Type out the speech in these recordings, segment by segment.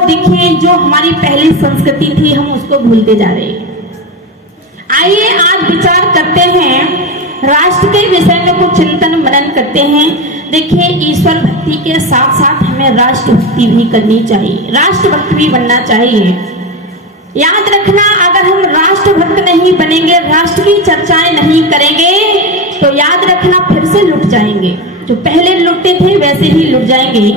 देखिए जो हमारी पहली संस्कृति थी हम उसको भूलते जा रहे हैं। आइए आज विचार करते हैं राष्ट्र के विषय में कुछ चिंतन मनन करते हैं। देखिए ईश्वर भक्ति के साथ साथ हमें राष्ट्र भक्ति भी करनी चाहिए, राष्ट्रभक्त भी बनना चाहिए। याद रखना अगर हम राष्ट्रभक्त नहीं बनेंगे, राष्ट्र की चर्चाएं नहीं करेंगे तो याद रखना फिर से लुट जाएंगे, जो पहले लुटे थे वैसे ही लुट जाएंगे।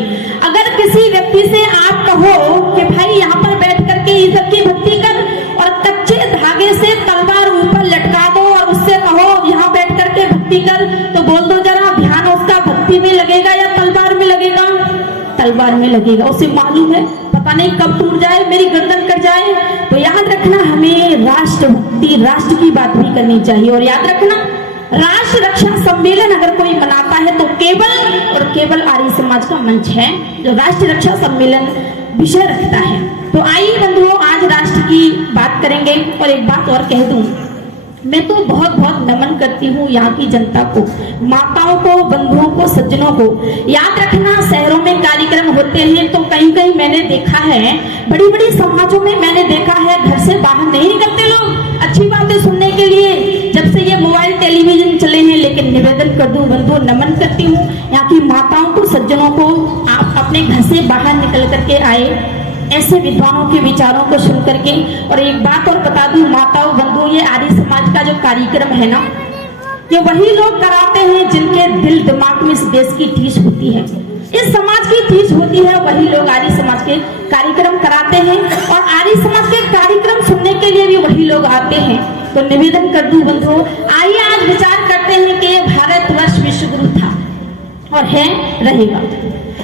अगर किसी व्यक्ति से आप कहो कि भाई यहाँ पर बैठ करके ईश्वर की भक्ति कर और कच्चे धागे से तलवार ऊपर लटका दो और उससे कहो यहाँ बैठ करके भक्ति कर, तो बोल दो जरा ध्यान उसका भक्ति में लगेगा या तलवार में लगेगा? तलवार में लगेगा। उसे मालूम है पता नहीं कब टूट जाए, मेरी गर्दन कट जाए। तो याद रखना हमें राष्ट्र भक्ति, राष्ट्र की बात भी करनी चाहिए। और याद रखना राष्ट्र रक्षा सम्मेलन अगर कोई मनाता है तो केवल और केवल आर्य समाज का मंच है जो राष्ट्र रक्षा सम्मेलन विषय रखता है। तो आइए बंधुओं आज राष्ट्र की बात करेंगे। और एक बात और कह दूं, मैं तो बहुत बहुत नमन करती हूँ यहाँ की जनता को, माताओं को, बंधुओं को, सज्जनों को। याद रखना शहरों में कार्यक्रम होते हैं तो कहीं कहीं मैंने देखा है, बड़ी बड़ी समाजों में मैंने देखा है घर से बाहर नहीं निकलते लोग अच्छी बातें सुनने के लिए, जब से ये मोबाइल टेलीविजन चले हैं। लेकिन निवेदन कर दूं बंधुओं, नमन करती हूँ यहाँ की माताओं को, सज्जनों को, आप अपने घर से बाहर निकल करके आए ऐसे विद्वानों के विचारों को सुन करके। और एक बात और बता दूं माताओं, बंधुओं, ये आर्य समाज का जो कार्यक्रम है ना, ये वही लोग कराते हैं जिनके दिल दिमाग में इस देश की ठेस होती है, इस समाज की ठेस होती है, वही लोग आर्य समाज के कार्यक्रम कराते हैं। और आर्य समाज के कार्यक्रम सुनने के लिए भी वही लोग आते हैं। तो निवेदन कर दूं बंधुओं, आइए आज विचार करते हैं कि भारतवर्ष विश्व गुरु था और है, रहेगा।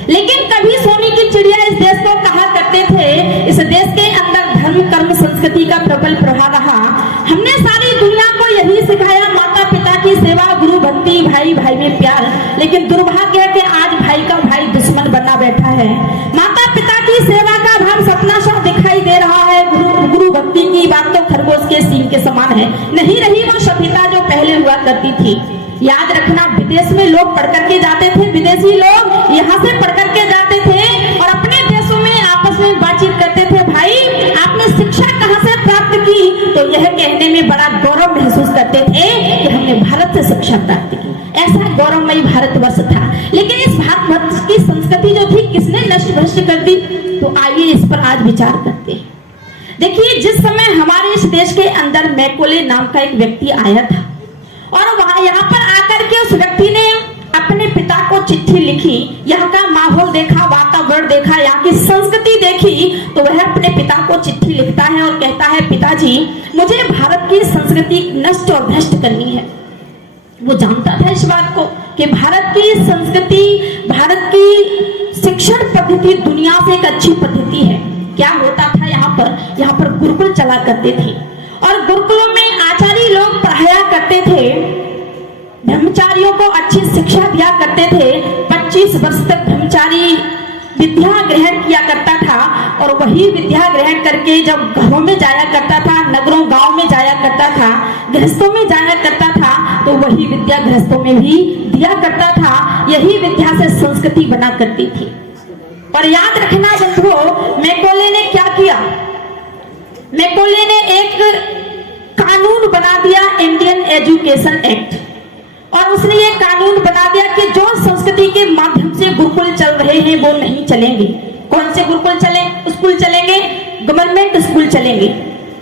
लेकिन कभी सोने की चिड़िया इस देश को कहा करते थे। इस देश के अंदर धर्म कर्म संस्कृति का प्रबल प्रभाव रहा। हमने सारी दुनिया को यही सिखाया, माता पिता की सेवा, गुरु भक्ति, भाई भाई में प्यार। लेकिन दुर्भाग्य है कि आज भाई का भाई दुश्मन बना बैठा है। माता पिता की सेवा का भाव सपना सा दिखाई दे रहा है, गुरु भक्ति की बात तो खरगोश के सींग के समान है। नहीं रही वो सभ्यता जो पहले हुआ करती थी। याद रखना विदेश में लोग पढ़ करके जाते थे, विदेशी लोग यहाँ से पढ़ करके जाते थे और अपने देशों में आपस में बातचीत करते थे, भाई आपने शिक्षा कहाँ से प्राप्त की? तो यह कहने में बड़ा गौरव महसूस करते थे कि हमने भारत से शिक्षा प्राप्त की। ऐसा गौरवमयी भारतवर्ष था। लेकिन इस भारतवर्ष की संस्कृति जो थी किसने नष्ट भ्रष्ट कर दी? तो आइए इस पर आज विचार करते हैं। देखिए जिस समय हमारे इस देश के अंदर मैकोले नाम का एक व्यक्ति आया था और वहां यहाँ पर आकर के उस व्यक्ति ने अपने पिता को चिट्ठी लिखी, यहाँ का माहौल देखा, वातावरण देखा, यहाँ की संस्कृति देखी, तो वह अपने पिता को चिट्ठी लिखता है और कहता है पिताजी मुझे भारत की संस्कृति नष्ट और भ्रष्ट करनी है। वो जानता था इस बात को कि भारत की संस्कृति, भारत की शिक्षण पद्धति दुनिया से एक अच्छी पद्धति है। क्या होता था यहाँ पर गुरुकुल चला करते थे और गुरुकुलों में आचार्य लोग पढ़ाया करते थे, ब्रह्मचारियों को अच्छी शिक्षा दिया करते थे। 25 वर्ष तक ब्रह्मचारी विद्या ग्रहण किया करता था और वही विद्या ग्रहण करके जब घरों में जाया करता था, नगरों गांव में जाया करता था, गृहस्थों में जाया करता था, तो वही विद्या गृहस्थों में भी दिया करता था। यही विद्या से संस्कृति बना करती थी। और याद रखना बंधुओं, मैकोले ने क्या किया? मैकोले ने एक कानून बना दिया, इंडियन एजुकेशन एक्ट। और उसने ये कानून बना दिया कि जो संस्कृति के माध्यम से गुरुकुल चल रहे हैं वो नहीं चलेंगे। कौन से गुरुकुल चले? स्कूल चलेंगे, गवर्नमेंट स्कूल चलेंगे।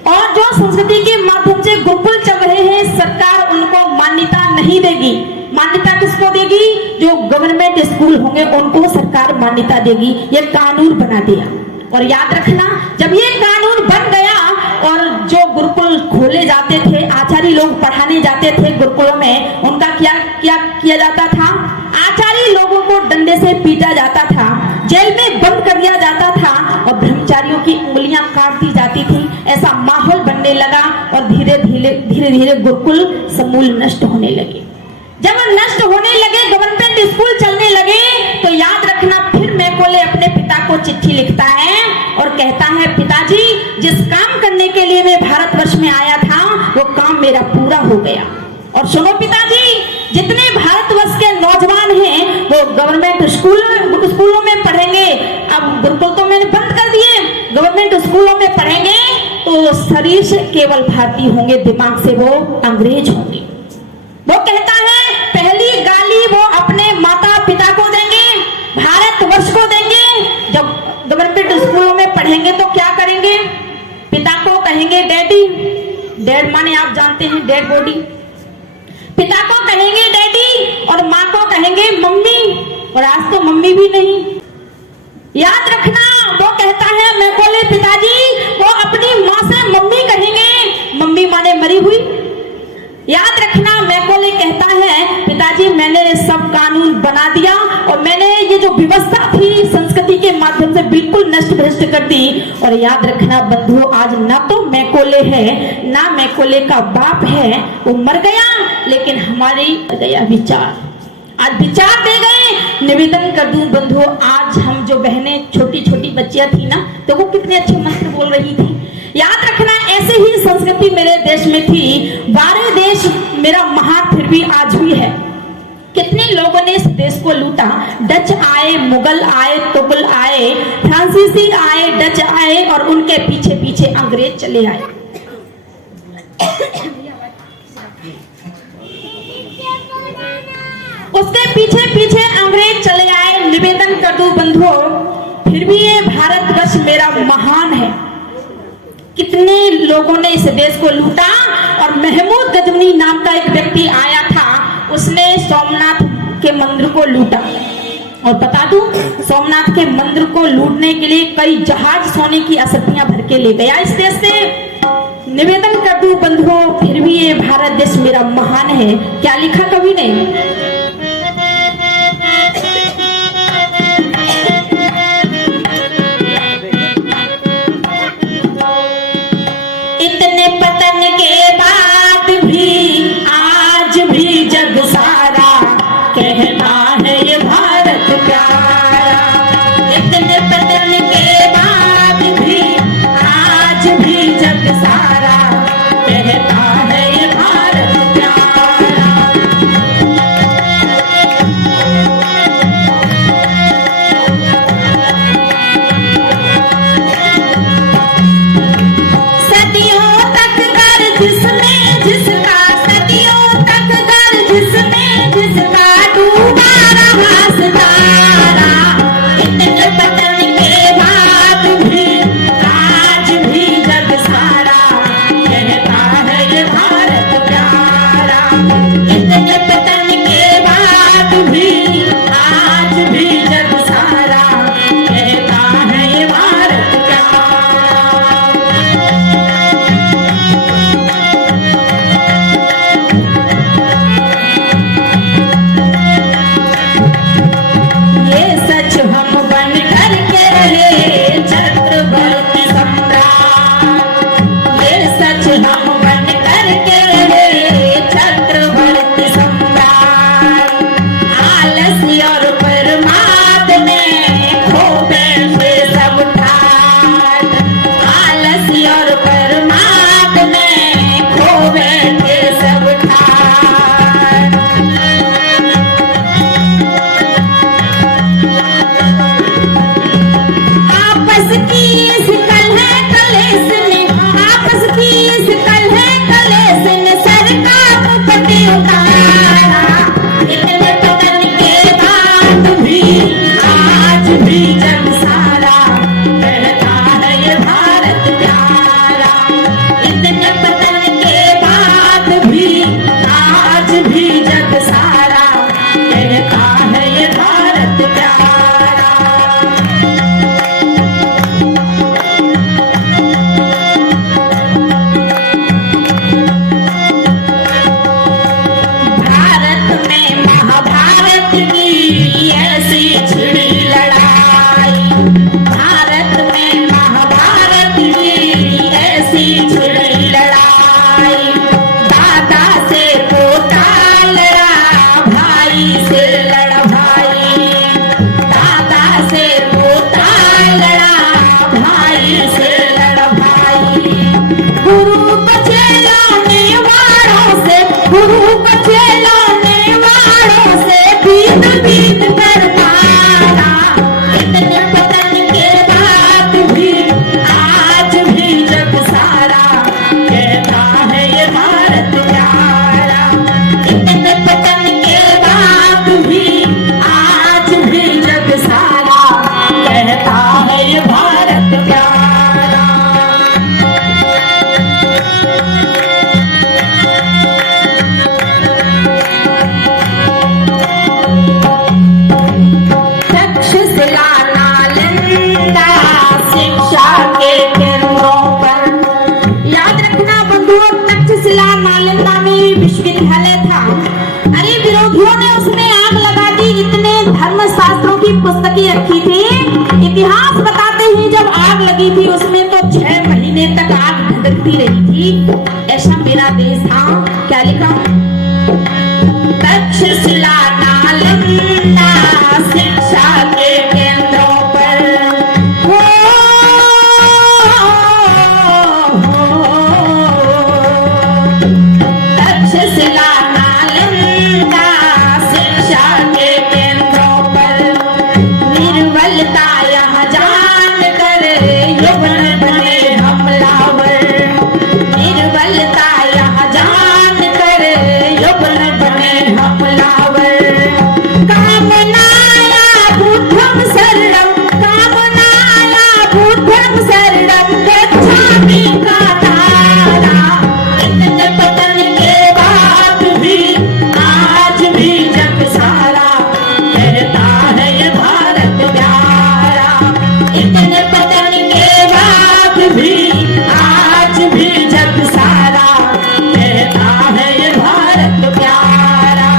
और जो संस्कृति के माध्यम से गुरुकुल चल रहे हैं सरकार उनको मान्यता नहीं देगी। मान्यता किसको देगी? जो गवर्नमेंट स्कूल होंगे उनको सरकार मान्यता देगी। ये कानून बना दिया। और याद रखना जब ये कानून बन गया और जो गुरुकुल खोले जाते थे, आचार्य लोग पढ़ाने जाते थे गुरुकुलों में, उनका क्या किया जाता था? आचार्य लोगों को डंडे से पीटा जाता था, जेल में बंद कर दिया जाता था और ब्रह्मचारियों की उंगलियां काट दी जाती थी। ऐसा माहौल बनने लगा और धीरे धीरे गुरुकुल समूल नष्ट होने लगे। जब नष्ट होने लगे, गवर्नमेंट स्कूल चलने लगे, तो याद रखना फिर मैकोले अपने पिता को चिट्ठी लिखता है और कहता है पिताजी जिस काम करने के लिए मैं भारतवर्ष में आया था वो काम मेरा पूरा हो गया। और सुनो पिताजी, जितने भारतवर्ष के नौजवान हैं वो गवर्नमेंट स्कूलों में पढ़ेंगे। अब गुरुकुल तो मैंने बंद कर दिए, गवर्नमेंट स्कूलों में पढ़ेंगे तो शरीर से केवल भारतीय होंगे, दिमाग से वो अंग्रेज होंगे। वो कहता है पहली गाली वो अपने माता पिता को देंगे, भारतवर्ष को देंगे। जब गवर्नमेंट स्कूलों में पढ़ेंगे तो क्या करेंगे? पिता को कहेंगे डैडी, डैड माने आप जानते हैं डेड बॉडी। पिता को कहेंगे डैडी और माँ को कहेंगे मम्मी, और आज तो मम्मी भी नहीं। याद रखना, वो कहता है मैं बोले पिताजी, वो अपनी माँ से मम्मी कहेंगे, मम्मी माने मरी हुई। याद रखना, मैकोले कहता है पिताजी मैंने सब कानून बना दिया और मैंने ये जो व्यवस्था थी संस्कृति के माध्यम से बिल्कुल नष्ट भ्रष्ट कर दी। और याद रखना बंधुओं, आज ना तो मैकोले है ना मैकोले का बाप है, वो मर गया, लेकिन हमारी गया विचार, आज विचार दे गए। निवेदन कर दूं बंधुओं, आज हम जो बहनें छोटी छोटी बच्चियां थी ना, तो वो कितने अच्छे मंत्र बोल रही थी। याद रखना, ऐसे ही संस्कृति मेरे देश में थी। 12 देश मेरा महान फिर भी आज भी है। कितने लोगों ने इस देश को लूटा, डच आए, मुगल आए, तुगल आए, फ्रांसीसी आए, डच आए और उनके पीछे पीछे अंग्रेज चले आए। उसके पीछे पीछे अंग्रेज चले आए। निवेदन कर दूं बंधुओं, फिर भी ये भारतवर्ष मेरा महान है। कितने लोगों ने इस देश को लूटा और महमूद गजनवी नाम का एक व्यक्ति आया था, उसने सोमनाथ के मंदिर को लूटा। और बता दूं, सोमनाथ के मंदिर को लूटने के लिए कई जहाज सोने की असतियां भर के ले गया इस देश से। निवेदन कर दूं बंधुओं, फिर भी ये भारत देश मेरा महान है। क्या लिखा कवि ने? पतन के बाद भी आज भी जग सारा कहता है ये भारत प्यारा। इतने पतन के बाद भी आज भी जग सारा कहता है ये भारत प्यारा। जिसका सदियों तक घर जिसका डूबा रहा सितारा। इतने पतन के बाद भी आज भी जग सारा कहता है ये भारत प्यारा। इतने पतन के बाद भी आज भी जग सारा कहता है ये भारत प्यारा। गुरु बचे लाने वालों से काफी पुस्तकें रखी थी। इतिहास बताते हैं जब आग लगी थी उसमें तो 6 महीने तक आग धधकती रही थी। ऐसा मेरा देश था। क्या लिखा? तक्षशिला नालंदा शिक्षा के केंद्रों पर तक्षशिला नालंदा शिक्षा के केंद्रों पर निर्बलता यहाँ जान कर यौवन बने हमलावर। निर्बलता यहाँ जान कर यौवन बने हमलावर। कामनाया बुद्धं शरणं कामनाया बुद्धं शरणं गच्छामि कातारा। इतने पतन के बाद भी आज भी जग सारा कहता है ये भारत प्यारा। इतने पतन के बाद भी आज भी जग सारा कहता है ये भारत प्यारा।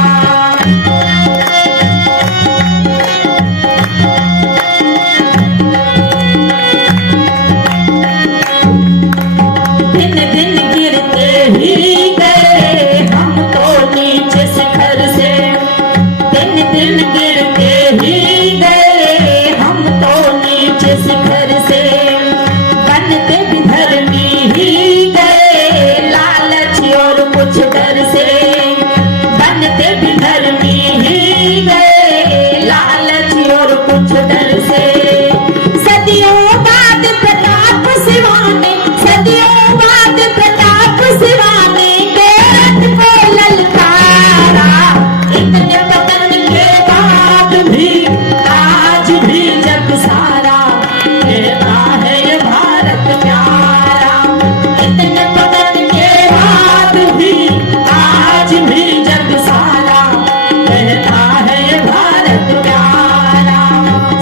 दिन दिन गिरते ही गए हम तो नीचे शिखर से। दिन दिन गिरते ही गए हम तो नीचे शिखर से। बनते भी धर्मी ही गए लालच और कुछ डर से। बनते भी धर्मी ही गए लालच और कुछ डर से। सदियों बाद प्रताप शिवा ने सदियों बाद प्रताप शिवा ने केरत को ललकारा। इतने पतन के बाद भी आज भी जग सारा कहता है ये भारत प्यारा। इतने पतन के बाद भी आज भी जग सारा कहता है ये भारत प्यारा।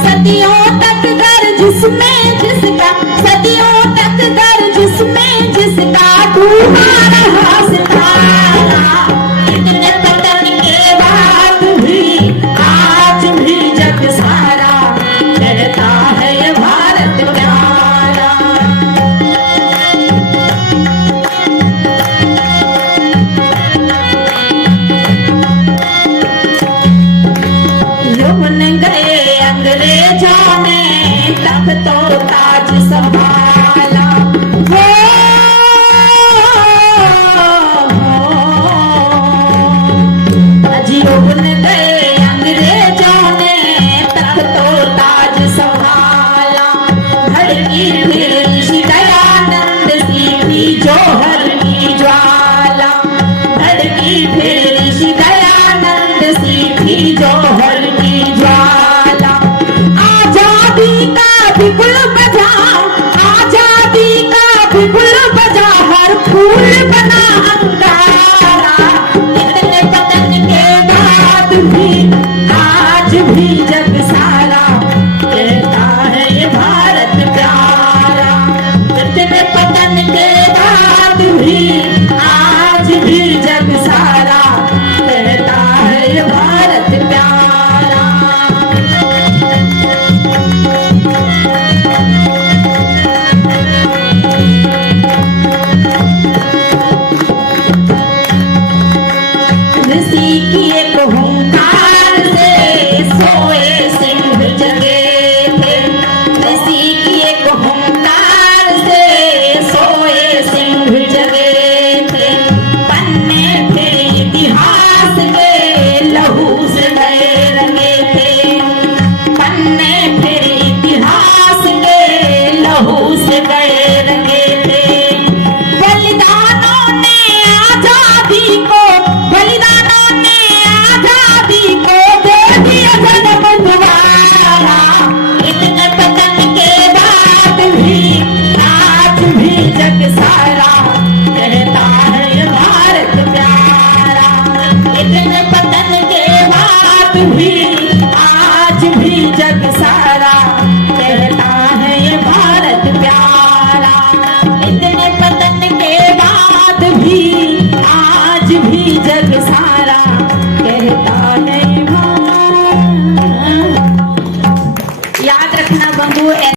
सदियों तक कर जिसमें जिसका सदियों तक कर जिसमें जिसका डूबा रहा सितारा। इतने पतन के बाद भी आज भी जग सारा कहता है ये भारत प्यारा। यौवन गए अंग्रेजों ने तब तो ताज संभाला। यौवन गए अंग्रेजों ने तब तो ताज संभाला। धड़की फिर ऋषि दयानंद सीखी जौहर की ज्वाला। धड़की फिर ऋषि दयानंद सीखी जौहर की ज्वाला। आजादी का बिगुल बजा आजादी का बिगुल बजा हर फूल बना अंगारा। इतने पतन के बाद भी आज भी जग सारा कहता है ये भारत प्यारा। इतने पतन के बाद भी आज भी जग सारा कहता है ये भारत प्यारा। ऋषि की एक हुंकार से सोए सिंह जगे थे। ऋषि की एक हुंकार से सोए सिंह जगे थे। पन्ने फिर इतिहास के लहू से गए रंगे थे। पन्ने फिर इतिहास के लहू से गए रंगे थे। बलिदानों ने आजादी को बलिदानों ने आजादी को दे दिया जन्म दोबारा। इतने पतन के बाद भी आज भी जग सारा कहता है ये भारत प्यारा। इतने पतन के बाद भी